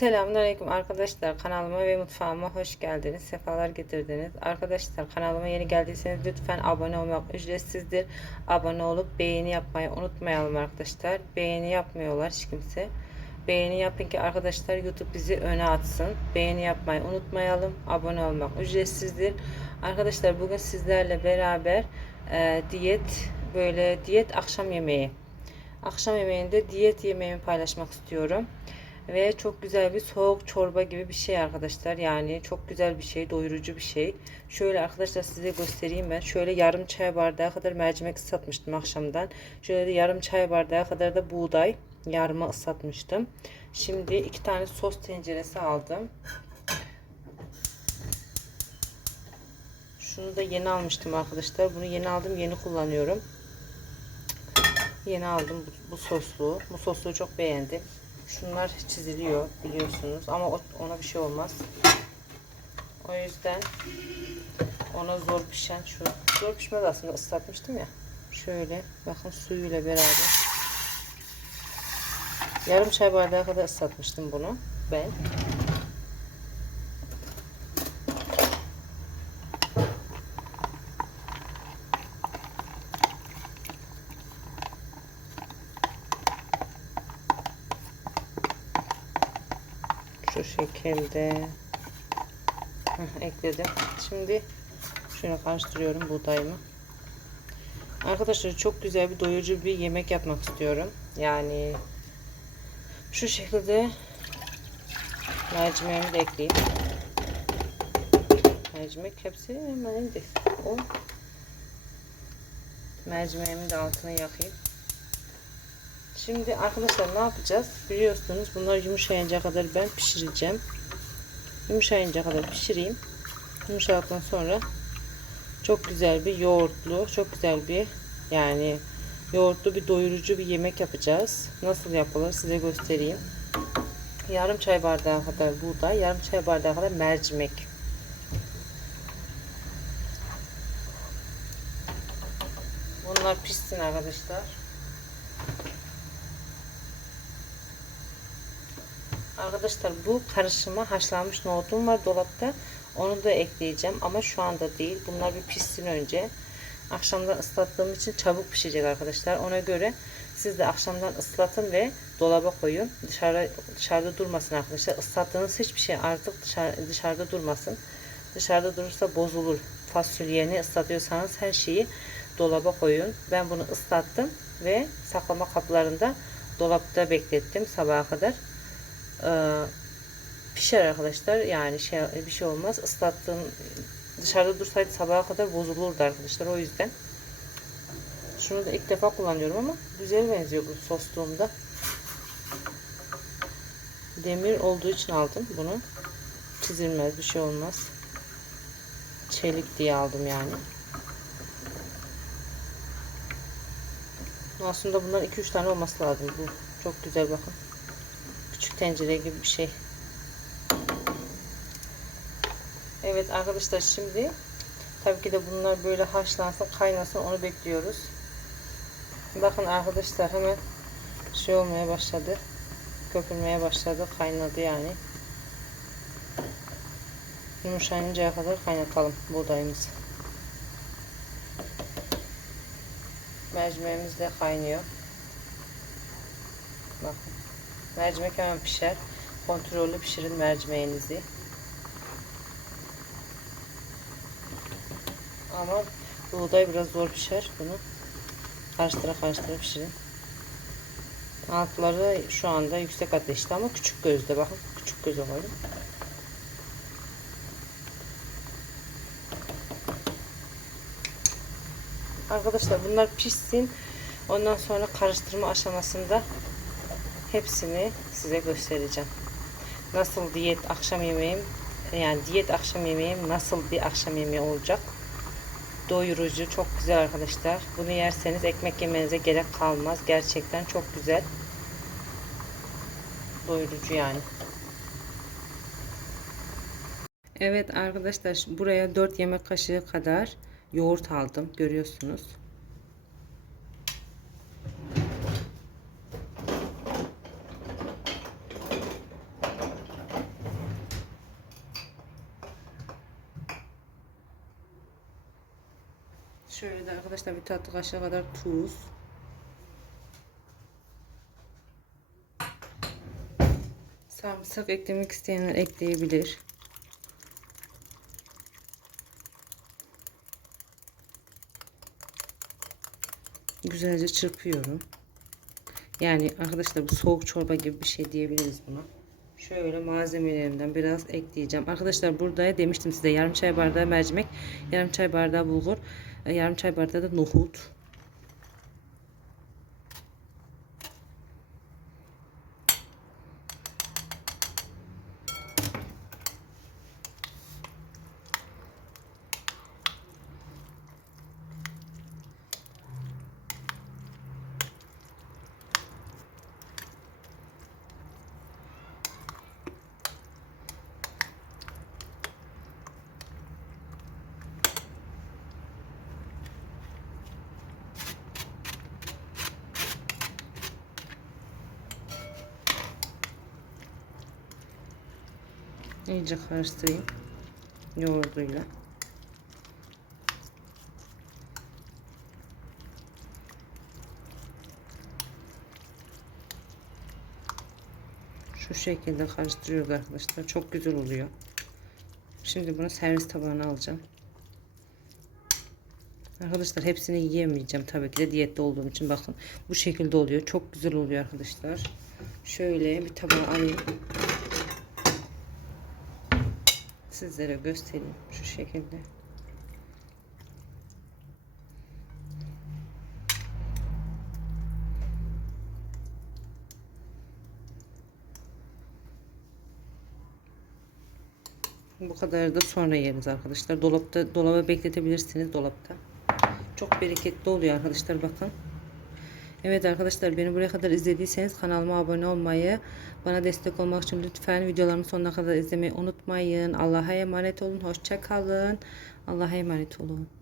Selamünaleyküm arkadaşlar kanalıma ve mutfağıma hoş geldiniz sefalar getirdiniz. Arkadaşlar kanalıma yeni geldiyseniz lütfen abone olmak ücretsizdir. Abone olup beğeni yapmayı unutmayalım arkadaşlar. Beğeni yapmıyorlar hiç kimse. Beğeni yapın ki arkadaşlar YouTube bizi öne atsın. Beğeni yapmayı unutmayalım abone olmak ücretsizdir. Arkadaşlar bugün sizlerle beraber e, diyet böyle diyet akşam yemeği. Akşam yemeğinde diyet yemeğimi paylaşmak istiyorum ve çok güzel bir soğuk çorba gibi bir şey arkadaşlar. Yani çok güzel bir şey, doyurucu bir şey. Şöyle arkadaşlar size göstereyim ben. Şöyle yarım çay bardağı kadar mercimek ıslatmıştım akşamdan. Şöyle de yarım çay bardağı kadar da buğday yarma ıslatmıştım. Şimdi iki tane sos tenceresi aldım. Şunu da yeni almıştım arkadaşlar. Bunu yeni aldım, yeni kullanıyorum. Yeni aldım bu, bu sosluğu. Bu sosluğu çok beğendim. Şunlar çiziliyor biliyorsunuz ama ona bir şey olmaz. O yüzden ona zor pişen şu zor pişmez aslında ıslatmıştım ya. Şöyle bakın suyuyla beraber yarım çay bardağı kadar ıslatmıştım bunu ben. Şu şekilde ekledim. Şimdi şunu karıştırıyorum buğdayımı. Arkadaşlar çok güzel bir doyurucu bir yemek yapmak istiyorum. Yani şu şekilde mercimeğimi de ekleyeyim. Mercimek hepsi hemen indi. O mercimeğimi de altına yakayım. Şimdi arkadaşlar ne yapacağız? Biliyorsunuz bunlar yumuşayınca kadar ben pişireceğim. Yumuşayınca kadar pişireyim. Yumuşadıktan sonra çok güzel bir yoğurtlu, çok güzel bir yani yoğurtlu bir doyurucu bir yemek yapacağız. Nasıl yapılır size göstereyim. Yarım çay bardağı kadar buğday, yarım çay bardağı kadar mercimek. Bunlar pişsin arkadaşlar. Arkadaşlar bu karışıma haşlanmış nohutum var dolapta. Onu da ekleyeceğim ama şu anda değil. Bunlar bir pişsin önce. Akşamdan ıslattığım için çabuk pişecek arkadaşlar. Ona göre siz de akşamdan ıslatın ve dolaba koyun. Dışarı, dışarıda durmasın arkadaşlar. Islattığınız hiçbir şey artık dışarı, dışarıda durmasın. Dışarıda durursa bozulur. Fasulyeni ıslatıyorsanız her şeyi dolaba koyun. Ben bunu ıslattım ve saklama kaplarında dolapta beklettim sabaha kadar pişer arkadaşlar. Yani şey bir şey olmaz. Islattığım dışarıda dursaydı sabaha kadar bozulurdu arkadaşlar. O yüzden şunu da ilk defa kullanıyorum ama güzel benziyor bu sosluğumda. Demir olduğu için aldım bunu. Çizilmez bir şey olmaz. Çelik diye aldım yani. Aslında bundan 2-3 tane olması lazım. Bu çok güzel bakın küçük tencere gibi bir şey. Evet arkadaşlar şimdi tabii ki de bunlar böyle haşlansın kaynasın onu bekliyoruz. Bakın arkadaşlar hemen şey olmaya başladı. Köpürmeye başladı. Kaynadı yani. Yumuşayıncaya kadar kaynatalım buğdayımızı. Mercimeğimiz de kaynıyor. Bakın. Mercimek hemen pişer. Kontrollü pişirin mercimeğinizi. Ama buğday biraz zor pişer. Bunu karıştıra karıştıra pişirin. Altları şu anda yüksek ateşte ama küçük gözde. Bakın küçük göze koydum. Arkadaşlar bunlar pişsin. Ondan sonra karıştırma aşamasında hepsini size göstereceğim. Nasıl diyet akşam yemeğim yani diyet akşam yemeğim nasıl bir akşam yemeği olacak. Doyurucu, çok güzel arkadaşlar. Bunu yerseniz ekmek yemenize gerek kalmaz. Gerçekten çok güzel. Doyurucu yani. Evet arkadaşlar buraya 4 yemek kaşığı kadar yoğurt aldım. Görüyorsunuz. Şöyle de arkadaşlar bir tatlı kaşığı kadar tuz. Sarımsak eklemek isteyenler ekleyebilir. Güzelce çırpıyorum. Yani arkadaşlar bu soğuk çorba gibi bir şey diyebiliriz buna. Şöyle malzemelerimden biraz ekleyeceğim. Arkadaşlar burada demiştim size yarım çay bardağı mercimek, yarım çay bardağı bulgur, yarım çay bardağı da nohut. İyice karıştırayım yoğurduyla. Şu şekilde karıştırıyoruz arkadaşlar. Çok güzel oluyor. Şimdi bunu servis tabağına alacağım. Arkadaşlar hepsini yiyemeyeceğim tabii ki de diyette olduğum için bakın bu şekilde oluyor. Çok güzel oluyor arkadaşlar. Şöyle bir tabağa alayım. Sizlere göstereyim şu şekilde. Bu kadar da sonra yeriz arkadaşlar. Dolapta dolaba bekletebilirsiniz dolapta. Çok bereketli oluyor arkadaşlar bakın. Evet arkadaşlar beni buraya kadar izlediyseniz kanalıma abone olmayı, bana destek olmak için lütfen videolarımı sonuna kadar izlemeyi unutmayın. Allah'a emanet olun. Hoşça kalın. Allah'a emanet olun.